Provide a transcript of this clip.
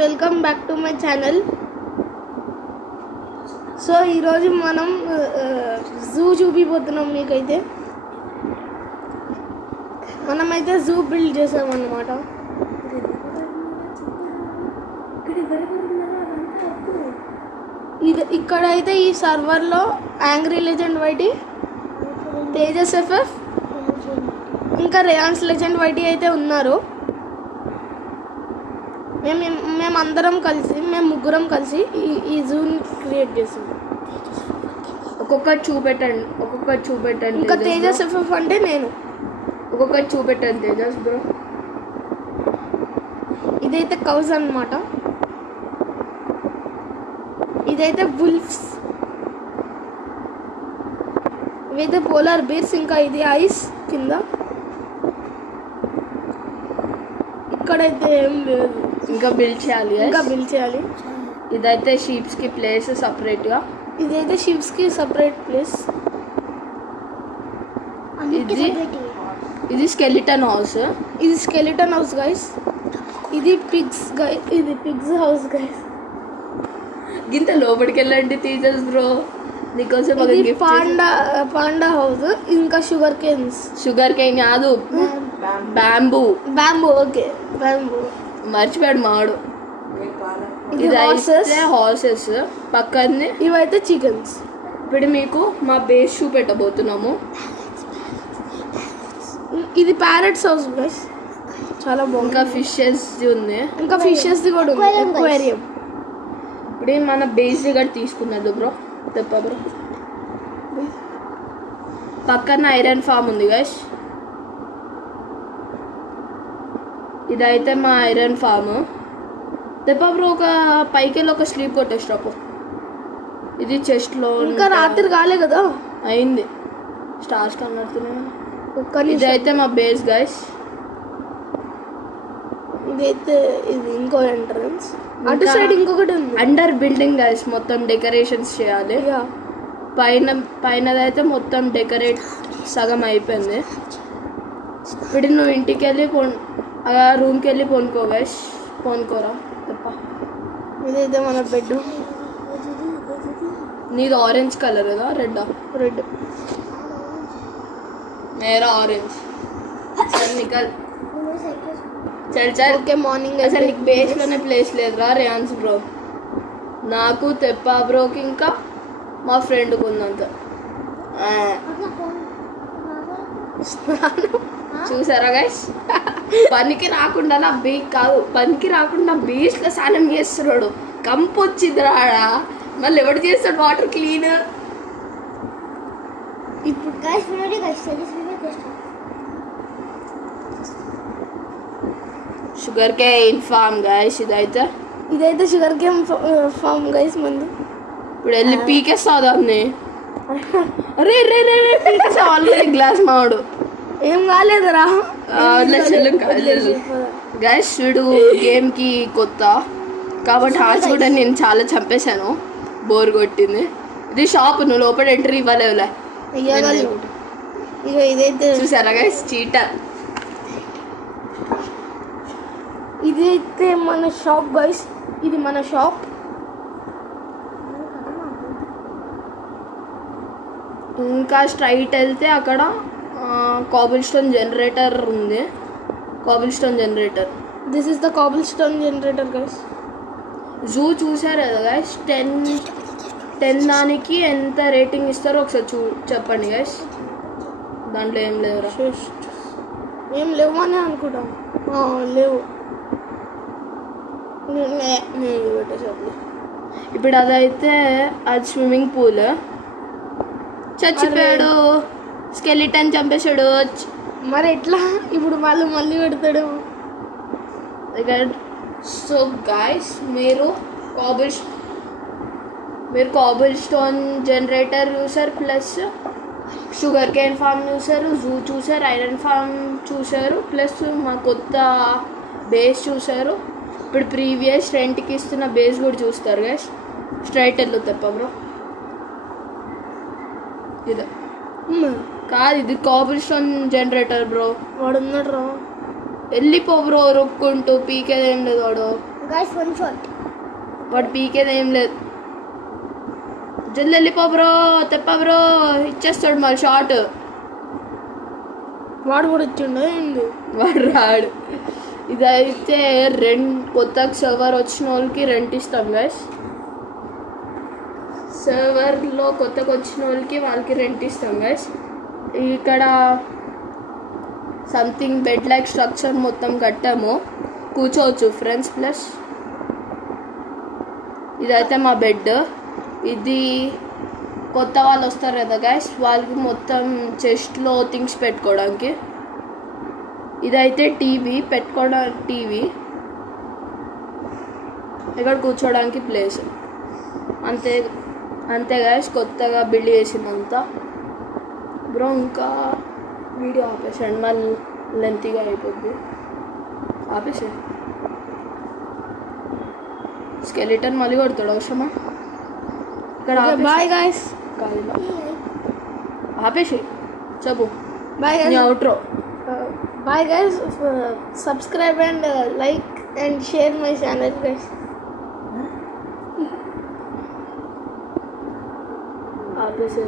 Welcome back to my channel. So ఈరోజు మనం zoo చూపిపోతున్నాం మీకైతే. మనమైతే జూ బిల్డ్ చేసామన్నమాట. ఇక్కడైతే ఈ సర్వర్లో angry legend YT, Tejas FF, ఇంకా రేయాన్స్ లెజెండ్ వైటీ అయితే ఉన్నారు. మేమందరం కలిసి, మేము ముగ్గురం కలిసి ఈ జూని క్రియేట్ చేసాం. ఒక్కొక్కటి చూపెట్టండి. ఇంకా తేజస్ ఎఫ్ఎఫ్ అంటే నేను. ఒక్కొక్కటి చూపెట్టండి తేజస్ బ్రో. ఇదైతే కౌస్ అన్నమాట. ఇదైతే వుల్ఫ్స్, ఇవైతే పోలార్ బీర్స్, ఇంకా ఇది ఐస్ కింద. ఇక్కడైతే ఏం లేదు, ఇంకా బిల్డ్ చేయాలి. ఇదైతే షీప్స్ కి ప్లేస్ సపరేట్ గా. ఇదైతే షీప్స్ కి సపరేట్ ప్లేస్. ఇది స్కెలిటన్ హౌస్. ఇది స్కెలిటన్ హౌస్ గైస్. ఇది పిగ్స్ గైస్. ఇది పిగ్స్ హౌస్ గైస్. గింత లోపలికి వెళ్ళండి తేజస్ బ్రో, నీకోసం పాండా హౌస్. ఇంకా షుగర్ కేన్ కాదు, బ్యాంబూ. ఓకే, బ్యాంబూ మర్చిపోయాడు మాడు. ఇది హార్సెస్. పక్కనే ఇవైతే చికెన్స్. ఇప్పుడు మీకు మా బేస్ చూపెట్టబోతున్నాము. ఇది ప్యారెట్స్ హౌస్ గైస్, చాలా బాగుంది. ఇంకా ఫిషెస్ ఉంది. ఇంకా ఫిషెస్ కూడా ఉంది, అక్వేరియం. ఇప్పుడు మన బేస్ దగ్గర తీసుకున్నది బ్రో, తెప్ప బ్రో. పక్కన ఐరన్ ఫామ్ ఉంది గైస్. ఇదైతే మా ఐరన్ ఫామ్. తెప్ప బ్రో, ఒక పైకి వెళ్ళి ఒక స్లీప్ కొట్టేసిరాపు. ఇది చెస్ట్లో. ఇంకా రాత్రి కాలే కదా, అయింది. స్టార్స్ కనబడుతున్నాయి. ఇదైతే మా బేస్ గైస్. ఇదైతే ఇది ఇంకో ఎంట్రన్స్. అటు సైడ్ ఇంకొకటి ఉంది, అండర్ బిల్డింగ్ గైస్. మొత్తం డెకరేషన్స్ చేయాలి. పైనదైతే మొత్తం డెకరేట్ సగం అయిపోయింది. ఇప్పుడు నువ్వు ఇంటికి వెళ్ళి రూమ్కి వెళ్ళి పోనుకో గైస్. పోనుకోరా తప్ప. ఇదైతే మన బెడ్. నీది ఆరెంజ్ కలర్ కదా, రెడ్. మేరా ఆరెంజ్. చల్ ఓకే. మార్నింగ్ అసలు నీకు బేస్లోనే ప్లేస్ లేదురా రేయాన్స్ బ్రో. నాకు తెప్పా బ్రోకి ఇంకా మా ఫ్రెండ్కి ఉందంత. చూసారా గైస్, పనికి రాకుండా బీచ్లో స్నానం చేస్తున్నాడు. కంపు వచ్చింది రాడా, మళ్ళీ ఎవడు చేస్తాడు వాటర్ క్లీన్. ఇప్పుడు షుగర్ కేన్ ఫామ్ గైస్. ఇదైతే షుగర్ కేన్ ఫామ్ గైస్ మంది. ఇప్పుడు వెళ్ళి పీకేస్తావు దాన్ని. అరే ఆల్రెడీ గ్లాస్ మావాడు. ఏం కాలేదురా గైస్. వీడు గేమ్కి కొత్త కాబట్టి హార్స్ కూడా నేను చాలా చంపేశాను, బోర్ కొట్టింది. ఇది షాప్, నువ్వు లోపల ఎంట్రీ ఇవ్వలేవులే. ఇక ఇదైతే చూసారా గైస్, చీటర్. ఇదైతే మన షాప్ గైస్. ఇది మన షాప్. ఇంకా స్ట్రైట్ వెళ్తే అక్కడ కాబుల్ స్టోన్ జనరేటర్ ఉంది. This is the Kabul stone generator guys. Zoo చూసారు కదా గైస్. 10 దానికి ఎంత రేటింగ్ ఇస్తారో ఒకసారి చెప్పండి గైస్. దాంట్లో ఏం లేవురా. ఏం లేవు అని అనుకుంటాం. లేవు. ఇప్పుడు అదైతే అది స్విమ్మింగ్ పూల్. చచ్చిపోయాడు, స్కెలిటన్ చంపేశాడు. మరి ఎట్లా ఇప్పుడు వాళ్ళు మళ్ళీ పెడతాడు. సో గాయస్, మీరు కాబుల్ స్టోన్ జనరేటర్ చూసారు, ప్లస్ షుగర్ కేన్ ఫామ్ చూసారు, జూ చూసారు, ఐరన్ ఫామ్ చూసారు, ప్లస్ మా కొత్త బేస్ చూసారు. ఇప్పుడు ప్రీవియస్ రెంట్కి ఇస్తున్న బేస్ కూడా చూస్తారు గైస్. స్ట్రైట్ వెళ్ళు తప్ప బ్రో. ఇది కాదు, ఇది కాబుల్ స్టోన్ జనరేటర్ బ్రో. వాడు ఉన్నాడు రా. వెళ్ళిపో బ్రో, రొక్కుంటూ పీకేదేం లేదు వాడు. Guys one shot. వాడు పీకేది ఏం లేదు. జల్ది వెళ్ళిపో బ్రో, తెప్ప బ్రో, ఇచ్చేస్తాడు మరి షార్ట్. వాడు కూడా ఇచ్చిండు ఏంది. వాడు రాడు. ఇదైతే కొత్తగా సర్వర్ వచ్చిన వాళ్ళకి రెంట్ ఇస్తాం గైస్. సర్వర్లో కొత్తగా వచ్చిన వాళ్ళకి రెంట్ ఇస్తాం గైస్. ఇక్కడ సంథింగ్ బెడ్ లైక్ స్ట్రక్చర్ మొత్తం కట్టాము, కూర్చోవచ్చు ఫ్రెండ్స్. ప్లస్ ఇదైతే మా బెడ్. ఇది కొత్త వాళ్ళు వస్తారు కదా గైస్, వాళ్ళకి మొత్తం చెస్ట్లో థింగ్స్ పెట్టుకోవడానికి. ఇదైతే టీవీ పెట్టుకోవడానికి, టీవీ ఇక్కడ కూర్చోడానికి ప్లేస్. అంతే అంతే గైస్, కొత్తగా బిల్డ్ చేసిందంతా. బ్రో ఇంకా వీడియో ఆపేసాడు, మళ్ళీ లెంతీగా అయిపోద్ది. ఆపేసే స్కెలిటన్ మళ్ళీ కొడతాడు అవసరమా? ఇక్కడ బాయ్ గైస్. ఆపేసి చెప్పు బాయ్ నీ guys. Outro. Bye guys. Subscribe and like and share my channel guys. ఆపేసి